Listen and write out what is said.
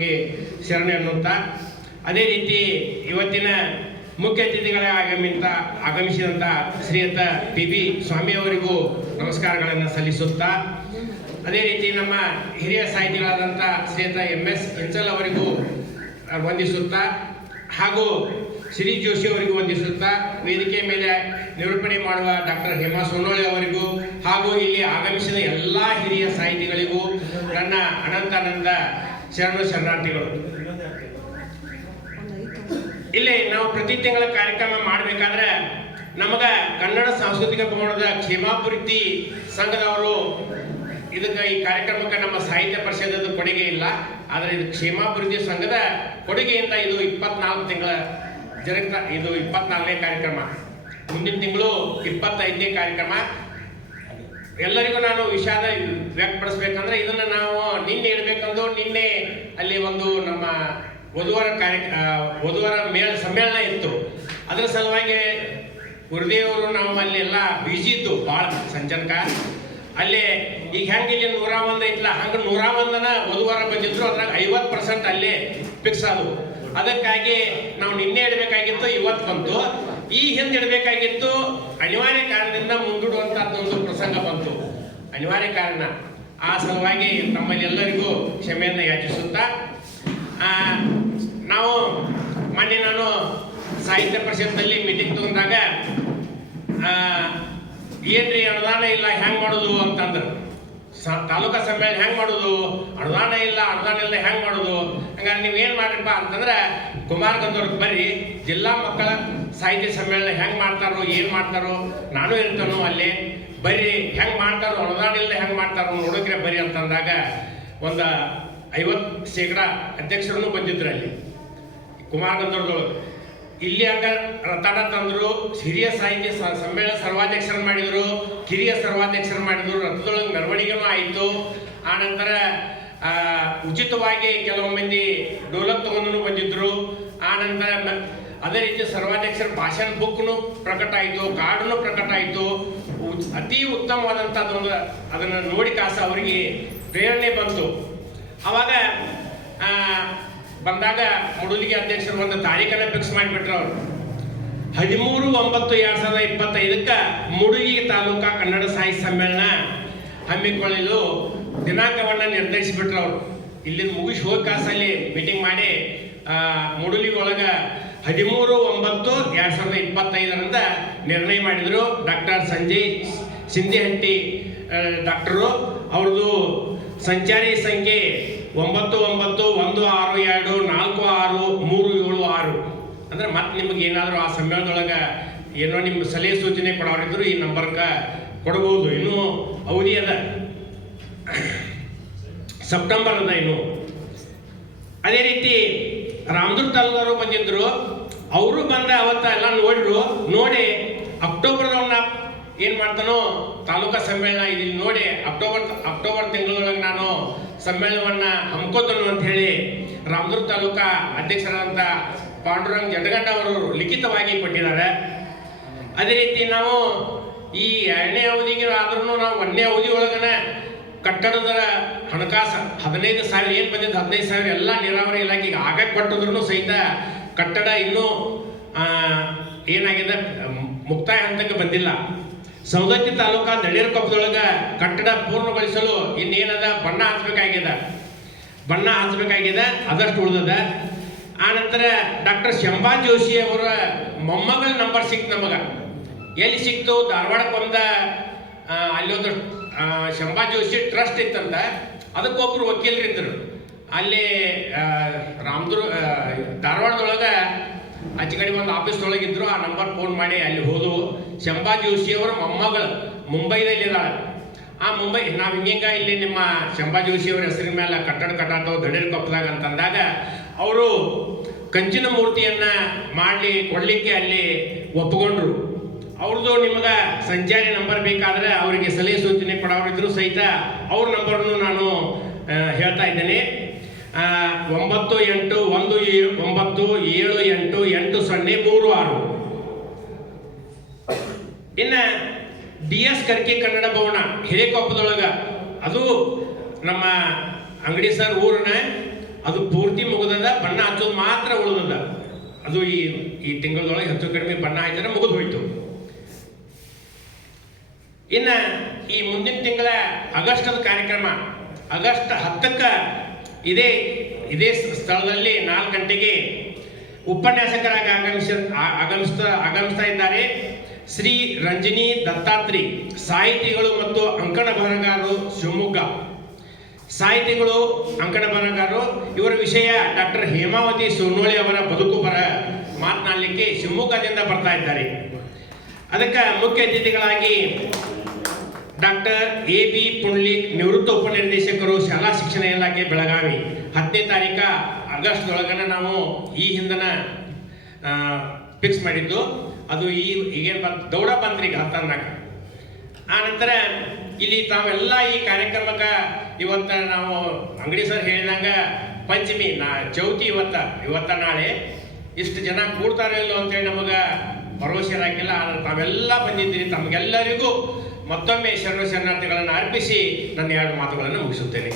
ಚರಣಗಳಿಗೆ ಶರಣೆ ಅನ್ನುತ್ತಾ ಅದೇ ರೀತಿ ಇವತ್ತಿನ ಮುಖ್ಯ ಅತಿಥಿಗಳ ಆಗಮಿತ ಆಗಮಿಸಿದಂಥ ಶ್ರೀಯುತ ಪಿ ಬಿ ಸ್ವಾಮಿಯವರಿಗೂ ನಮಸ್ಕಾರಗಳನ್ನು ಸಲ್ಲಿಸುತ್ತಾ, ಅದೇ ರೀತಿ ನಮ್ಮ ಹಿರಿಯ ಸಾಹಿತಿಗಳಾದಂಥ ಶ್ರೀಯುತ ಎಂ ಎಸ್ ಎಂಚಲ್ ಅವರಿಗೂ ವಂದಿಸುತ್ತಾ, ಹಾಗೂ ಶ್ರೀ ಜೋಶಿ ಅವರಿಗೂ ವಂದಿಸುತ್ತಾ, ವೇದಿಕೆ ಮೇಲೆ ನಿರೂಪಣೆ ಮಾಡುವ ಡಾಕ್ಟರ್ ಹೇಮಾ ಸೋನೋಳಿ ಅವರಿಗೂ, ಹಾಗೂ ಇಲ್ಲಿ ಆಗಮಿಸಿದ ಎಲ್ಲ ಹಿರಿಯ ಸಾಹಿತಿಗಳಿಗೂ ನನ್ನ ಅನಂತಾನಂದ ಶರಣ ಶರಣಾರ್ಥಿಗಳು. ಇಲ್ಲಿ ನಾವು ಪ್ರತಿ ತಿಂಗಳ ಕಾರ್ಯಕ್ರಮ ಮಾಡಬೇಕಾದ್ರೆ ನಮಗ ಕನ್ನಡ ಸಾಂಸ್ಕೃತಿಕ ಭವನದ ಕ್ಷೇಮಾಭಿವೃದ್ಧಿ ಸಂಘದವರು ಇದಕ್ಕೆ ಈ ಕಾರ್ಯಕ್ರಮಕ್ಕೆ ನಮ್ಮ ಸಾಹಿತ್ಯ ಪರಿಷದದ ಕೊಡುಗೆ ಇಲ್ಲ. ಆದರೆ ಇದು ಕ್ಷೇಮಾಭಿವೃದ್ಧಿ ಸಂಘದ ಕೊಡುಗೆಯಿಂದ ಇದು ಇಪ್ಪತ್ನಾಲ್ಕು ತಿಂಗಳ ಜರುಗ್ತಾ, ಇದು ಇಪ್ಪತ್ನಾಲ್ಕನೇ ಕಾರ್ಯಕ್ರಮ. ಮುಂದಿನ ತಿಂಗಳು ಇಪ್ಪತ್ತೈದನೇ ಕಾರ್ಯಕ್ರಮ. ಎಲ್ಲರಿಗೂ ನಾನು ವಿಷಾದ ವ್ಯಕ್ತಪಡಿಸ್ಬೇಕಂದ್ರೆ ಇದನ್ನ ನಾವು ನಿನ್ನೆ ಇಡಬೇಕಂದು ನಿನ್ನೆ ಅಲ್ಲಿ ಒಂದು ನಮ್ಮ ವಧುವರ ಕಾರ್ಯ ವಧುವರ ಮೇಳ, ಸಮ್ಮೇಳನ ಇತ್ತು. ಅದರ ಸಲುವಾಗಿ ಗುರುದೇವರು ನಾವು ಅಲ್ಲಿ ಎಲ್ಲ ಬಿಜಿ ಇದ್ದು ಭಾಳ ಸಂಚನಕ ಅಲ್ಲಿ ಈಗ ಹೆಂಗೆ ಇಲ್ಲಿ ನೂರ ಒಂದು ಐತ್ಲ, ಹಂಗೆ ನೂರ ಒಂದನ ವಧುವಾರ ಬಂದಿದ್ರು, ಅದ್ರಾಗ ಐವತ್ತು ಪರ್ಸೆಂಟ್ ಅಲ್ಲಿ ಫಿಕ್ಸ್ ಆದವು. ಅದಕ್ಕಾಗಿ ನಾವು ನಿನ್ನೆ ಇಡಬೇಕಾಗಿತ್ತು, ಇವತ್ತು ಬಂತು. ಈ ಹಿಂದೆ ಇಡಬೇಕಾಗಿತ್ತು ಅನಿವಾರ್ಯ ಕಾರಣದಿಂದ ಮುಂದೂಡುವಂತಹದ್ದೊಂದು ಪ್ರಸಂಗ ಬಂತು. ಅನಿವಾರ್ಯ ಕಾರಣ. ಆ ಸಲುವಾಗಿ ತಮ್ಮಲ್ಲೆಲ್ಲರಿಗೂ ಕ್ಷಮೆಯನ್ನು ಯಾಚಿಸುತ್ತಾ ನಾವು ಮೊನ್ನೆ ನಾನು ಸಾಹಿತ್ಯ ಪರಿಷತ್ನಲ್ಲಿ ಮೀಟಿಂಗ್ ತಗೊಂಡಾಗ ಏನ್ರಿ ಅನುದಾನ ಇಲ್ಲ, ಹ್ಯಾಂಗ್ ಮಾಡೋದು ಅಂತಂದ್ರು. ತಾಲೂಕಾ ಸಮ್ಮೇಳನ ಹೆಂಗ್ ಮಾಡೋದು? ಅನುದಾನ ಇಲ್ಲ ಅನುದಾನ ಇಲ್ಲ ಹೆಂಗ್ ಮಾಡೋದು? ಹಂಗಾರೆ ನೀವು ಏನ್ ಮಾಡ್ರಿಪ್ಪ ಅಂತಂದ್ರೆ, ಕುಮಾರ್ ಗಂಧರ್ವ್ ಬರ್ರಿ ಜಿಲ್ಲಾ ಮಕ್ಕಳ ಸಾಹಿತ್ಯ ಸಮ್ಮೇಳನ ಹೆಂಗ್ ಮಾಡ್ತಾರೋ, ಏನ್ ಮಾಡ್ತಾರೋ, ನಾನು ಇರ್ತಾನೋ ಅಲ್ಲಿ. ಬರ್ರಿ ಹೆಂಗೆ ಮಾಡ್ತಾರೋ ಅನುದಾನ ಹೆಂಗೆ ಮಾಡ್ತಾರೋ ನೋಡೋಕ್ರೆ ಬರ್ರಿ ಅಂತಂದಾಗ ಒಂದು ಐವತ್ತು ಶೇಕಡ ಅಧ್ಯಕ್ಷರನ್ನು ಬಂದಿದ್ರು ಅಲ್ಲಿ. ಕುಮಾರಗಂಧರ್ದೊಳಗೆ ಇಲ್ಲಿ ಹಂಗ ರಥಾಟ ತಂದರು, ಹಿರಿಯ ಸಾಹಿತ್ಯ ಸಮ್ಮೇಳನ ಸರ್ವಾಧ್ಯಕ್ಷರ ಮಾಡಿದರು, ಕಿರಿಯ ಸರ್ವಾಧ್ಯಕ್ಷರ ಮಾಡಿದರು, ರಥದೊಳಗೆ ಮೆರವಣಿಗೆನೂ ಆಯಿತು. ಆನಂತರ ಉಚಿತವಾಗಿ ಕೆಲವು ಮಂದಿ ಡೋಲಕ್ ತಗೊಂಡು ಬಂದಿದ್ರು. ಆನಂತರ ಅದೇ ರೀತಿ ಸರ್ವಾಧ್ಯಕ್ಷರ ಭಾಷಣ ಬುಕ್ನು ಪ್ರಕಟ ಆಯಿತು ಕಾರ್ಡ್ನು ಪ್ರಕಟ ಆಯಿತು. ಅತಿ ಉತ್ತಮವಾದಂಥದ್ದೊಂದು ಅದನ್ನು ನೋಡಿ ಕಾಸ ಅವರಿಗೆ ಪ್ರೇರಣೆ ಬಂತು. ಅವಾಗ ಬಂದಾಗ ಮುಡುಲಿಗೆ ಅಧ್ಯಕ್ಷರು ಒಂದು ತಾರೀಖನ್ನ ಫಿಕ್ಸ್ ಮಾಡಿಬಿಟ್ರು ಅವರು. ಹದಿಮೂರು ಒಂಬತ್ತು ಎರಡು ಸಾವಿರದ ಇಪ್ಪತ್ತೈದಕ್ಕೆ ಮುಡುಗಿ ತಾಲೂಕಾ ಕನ್ನಡ ಸಾಹಿತ್ಯ ಸಮ್ಮೇಳನ ಹಮ್ಮಿಕೊಳ್ಳಲು ದಿನಾಂಕವನ್ನು ನಿರ್ಧರಿಸಿಬಿಟ್ರು ಅವರು. ಇಲ್ಲಿಂದ ಮುಗಿಸಿ ಹೋಗಿ ಕಾಸಲ್ಲಿ ಮೀಟಿಂಗ್ ಮಾಡಿ ಆ, ಮುಡುಲಿ ಒಳಗ ಹದಿಮೂರು ಒಂಬತ್ತು ಎರಡ್ ಸಾವಿರದ ಇಪ್ಪತ್ತೈದರಿಂದ ನಿರ್ಣಯ ಮಾಡಿದರು ಡಾಕ್ಟರ್ ಸಂಜಯ್ ಸಿಂಧಿಹಟ್ಟಿ ಡಾಕ್ಟರು. ಅವ್ರದ್ದು ಸಂಚಾರಿ ಸಂಖ್ಯೆ ಒಂಬತ್ತು ಒಂಬತ್ತು ಒಂದು ಆರು ಎರಡು ನಾಲ್ಕು ಆರು ಮೂರು ಏಳು ಆರು. ಅಂದ್ರೆ ಮತ್ತೆ ನಿಮಗೆ ಏನಾದರೂ ಆ ಸಮ್ಮೇಳನದೊಳಗೆ ಏನೋ ನಿಮ್ಮ ಸಲಹೆ ಸೂಚನೆ ಕೊಡೋರಿದ್ರು ಈ ನಂಬರ್ಗೆ ಕೊಡಬಹುದು ಇನ್ನೂ ಅವಧಿ ಅದ. ಸೆಪ್ಟೆಂಬರ್ ಅದ ಇನ್ನು. ಅದೇ ರೀತಿ ರಾಮದುರ್ಗ ತಾಲೂಕವರು ಬಂದಿದ್ರು. ಅವರು ಬಂದ ಅವತ್ತ ಎಲ್ಲ ನೋಡ್ರು. ನೋಡಿ ಅಕ್ಟೋಬರ್ದವನ್ನ ಏನ್ ಮಾಡ್ತಾನೋ ತಾಲೂಕಾ ಸಮ್ಮೇಳನ ಇಲ್ಲಿ ನೋಡಿ, ಅಕ್ಟೋಬರ್ ಅಕ್ಟೋಬರ್ ತಿಂಗಳೊಳಗೆ ನಾನು ಸಮ್ಮೇಳನವನ್ನ ಹಮ್ಕೋತನು ಅಂತ ಹೇಳಿ ರಾಮದುರ್ಗ ತಾಲೂಕಾ ಅಧ್ಯಕ್ಷರಾದಂತ ಪಾಂಡುರಂಗ್ ಜಟಗಂಡ ಅವರು ಲಿಖಿತವಾಗಿ ಕೊಟ್ಟಿದ್ದಾರೆ. ಅದೇ ರೀತಿ ನಾವು ಈ ಎರಡನೇ ಅವಧಿಗೆ ಆದ್ರೂ ನಾವು ಒಂದನೇ ಅವಧಿ ಒಳಗನ ಕಟ್ಟಡದ ಹಣಕಾಸು ಹದಿನೈದು ಸಾವಿರ, ಏನು ಬಂದಿದ್ದು? ಹದಿನೈದು ಸಾವಿರ ಎಲ್ಲ ನೀರಾವರಿ ಇಲಾಖೆಗೆ ಆಗ ಕೊಟ್ಟಿದ್ರು ಸಹಿತ ಕಟ್ಟಡ ಇನ್ನೂ ಏನಾಗಿದೆ? ಮುಕ್ತಾಯ ಹಂತಕ್ಕೆ ಬಂದಿಲ್ಲ. ಸವದತ್ತಿ ತಾಲೂಕಾ ದಳೀರ್ ಕೊಪ್ಪದೊಳಗ ಕಟ್ಟಡ ಪೂರ್ಣಗೊಳಿಸಲು ಇನ್ನೇನದ ಬಣ್ಣ ಹಚ್ಚಬೇಕಾಗಿದೆ ಬಣ್ಣ ಹಚ್ಚಬೇಕಾಗಿದೆ ಅದಷ್ಟು ಉಳಿದದ. ಆನಂತರ ಡಾಕ್ಟರ್ ಶಂಭಾ ಜೋಶಿ ಅವರ ಮೊಮ್ಮಗಳ ನಂಬರ್ ಸಿಕ್ತು ನಮಗೆ. ಎಲ್ಲಿ ಸಿಕ್ತು? ಧಾರವಾಡಕ್ಕೆ ಬಂದ ಅಲ್ಲಿ ಒಂದು ಶಂಭಾ ಜೋಶಿ ಟ್ರಸ್ಟ್ ಇತ್ತಂತ ಅದಕ್ಕೊಬ್ರು ವಕೀಲರಿದ್ದರು ಅಲ್ಲಿ ರಾಮದುರ್ ಧಾರವಾಡದೊಳಗೆ ಆಚೆ ಕಡೆ ಒಂದು ಆಫೀಸ್ದೊಳಗೆ ಇದ್ರು, ಆ ನಂಬರ್ ಫೋನ್ ಮಾಡಿ ಅಲ್ಲಿ ಹೋದವು. ಶಂಭಾ ಜೋಶಿ ಅವರ ಮೊಮ್ಮಗಳು ಮುಂಬೈದಲ್ಲಿ ಇದ್ದಾಳೆ ಆ ಮುಂಬೈ, ನಾವು ಹಿಂಗ ಇಲ್ಲಿ ನಿಮ್ಮ ಶಂಭಾ ಜೋಶಿ ಅವರ ಹೆಸರಿನ ಮೇಲೆ ಕಟ್ಟಡ ಕಟ್ಟಾತವು ದಡೇರ್ ಕೊಪ್ಪದಾಗ ಅಂತಂದಾಗ, ಅವರು ಕಂಚಿನ ಮೂರ್ತಿಯನ್ನ ಮಾಡಲಿ, ಕೊಡ್ಲಿಕ್ಕೆ ಅಲ್ಲಿ ಒಪ್ಪಿಕೊಂಡ್ರು. ಅವ್ರದ್ದು ನಿಮಗೆ ಸಂಚಾರಿ ನಂಬರ್ ಬೇಕಾದ್ರೆ ಅವರಿಗೆ ಸಲಹೆ ಸೂಚನೆ ಕೊಡೋರಿದ್ರು ಸಹಿತ ಅವ್ರ ನಂಬರ್ನು ನಾನು ಹೇಳ್ತಾ ಇದ್ದೇನೆ. ಒಂಬತ್ತು ಎಂಟು ಒಂದು ಒಂಬತ್ತು ಏಳು ಎಂಟು ಎಂಟು ಸೊನ್ನೆ ಮೂರು ಆರು. ಇನ್ನ ಡಿ ಎಸ್ ಕರ್ಕಿ ಕನ್ನಡ ಭವನ, ಹಿರೇಕೊಪ್ಪದೊಳಗ. ಅದು ನಮ್ಮ ಅಂಗಡಿ ಸರ್ ಊರನ್ನ ಅದು ಪೂರ್ತಿ ಮುಗಿದದ, ಬಣ್ಣ ಹಚ್ಚೋದು ಮಾತ್ರ ಉಳಿದದ. ಅದು ಈ ಈ ತಿಂಗಳದೊಳಗೆ ಹೆಚ್ಚು ಕಡಿಮೆ ಬಣ್ಣ ಹಾಕಿದ್ರೆ ಮುಗಿದು ಹೋಯ್ತು. ಇನ್ನ ಈ ಮುಂದಿನ ತಿಂಗಳ ಆಗಸ್ಟದ ಕಾರ್ಯಕ್ರಮ, ಆಗಸ್ಟ್ ಹತ್ತಕ್ಕ ಇದೇ ಇದೇ ಸ್ಥಳದಲ್ಲಿ ನಾಲ್ಕು ಗಂಟೆಗೆ ಉಪನ್ಯಾಸಕರಾಗಿ ಆಗಮಿಸ ಆಗಮಿಸ್ತಾ ಆಗಮಿಸ್ತಾ ಇದ್ದಾರೆ ಶ್ರೀ ರಂಜನಿ ದತ್ತಾತ್ರಿ, ಸಾಹಿತಿಗಳು ಮತ್ತು ಅಂಕಣ ಬರಹಗಾರರು ಶಿವಮೊಗ್ಗ. ಸಾಹಿತಿಗಳು, ಅಂಕಣ ಬರಹಗಾರರು, ಇವರ ವಿಷಯ ಡಾಕ್ಟರ್ ಹೇಮಾವತಿ ಸೋನೋಳಿ ಅವರ ಬದುಕು ಬರ ಮಾತನಾಡಲಿಕ್ಕೆ ಶಿವಮೊಗ್ಗದಿಂದ ಬರ್ತಾ ಇದ್ದಾರೆ. ಅದಕ್ಕೆ ಮುಖ್ಯ ಅತಿಥಿಗಳಾಗಿ ಡಾಕ್ಟರ್ ಎ ಬಿ ಪುಂಡ್ಲಿಕ್ ನಿವೃತ್ತ ಉಪನಿರ್ದೇಶಕರು ಶಾಲಾ ಶಿಕ್ಷಣ ಇಲಾಖೆ ಬೆಳಗಾವಿ. ಹತ್ತನೇ ತಾರೀಕು ಆಗಸ್ಟ್ ಒಳಗನೆ ನಾವು ಈ ಹಿಂದನ ಫಿಕ್ಸ್ ಮಾಡಿದ್ದು. ಅದು ಈ ಈಗೇನು ಬಂತ ದೌಡ ಬಂತ್ರಿ ಈಗ ಹತ್ತನ್ನಾಕ ಆ ನಂತರ ಇಲ್ಲಿ ತಾವೆಲ್ಲ ಈ ಕಾರ್ಯಕ್ರಮಕ್ಕೆ ಇವತ್ತ ನಾವು ಅಂಗಡಿ ಸರ್ ಹೇಳಿದಂಗ ಪಂಚಮಿ, ನಾ ಚೌತಿ ಇವತ್ತ ಇವತ್ತ ನಾಳೆ. ಇಷ್ಟು ಜನ ಕೂಡ್ತಾರೋ ಇಲ್ಲೋ ಅಂತೇಳಿ ನಮಗೆ ಭರವಸೆ ಇರಾಕಿಲ್ಲ. ಆದ್ರೆ ತಾವೆಲ್ಲ ಬಂದಿದ್ದೀರಿ. ತಮಗೆಲ್ಲರಿಗೂ ಮತ್ತೊಮ್ಮೆ ಶರಣ ಶರಣಾರ್ಥಿಗಳನ್ನು ಅರ್ಪಿಸಿ ನನ್ನ ಎರಡು ಮಾತುಗಳನ್ನು ಮುಗಿಸುತ್ತೇನೆ.